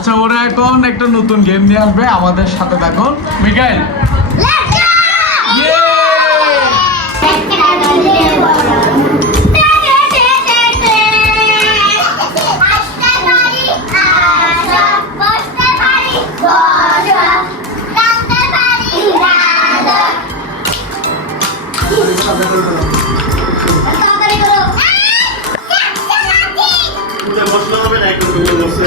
আচ্ছা ওরা এখন একটা নতুন গেম নিয়ে আসবে। আমাদের সাথে থাকুন। মিকাইল। বসে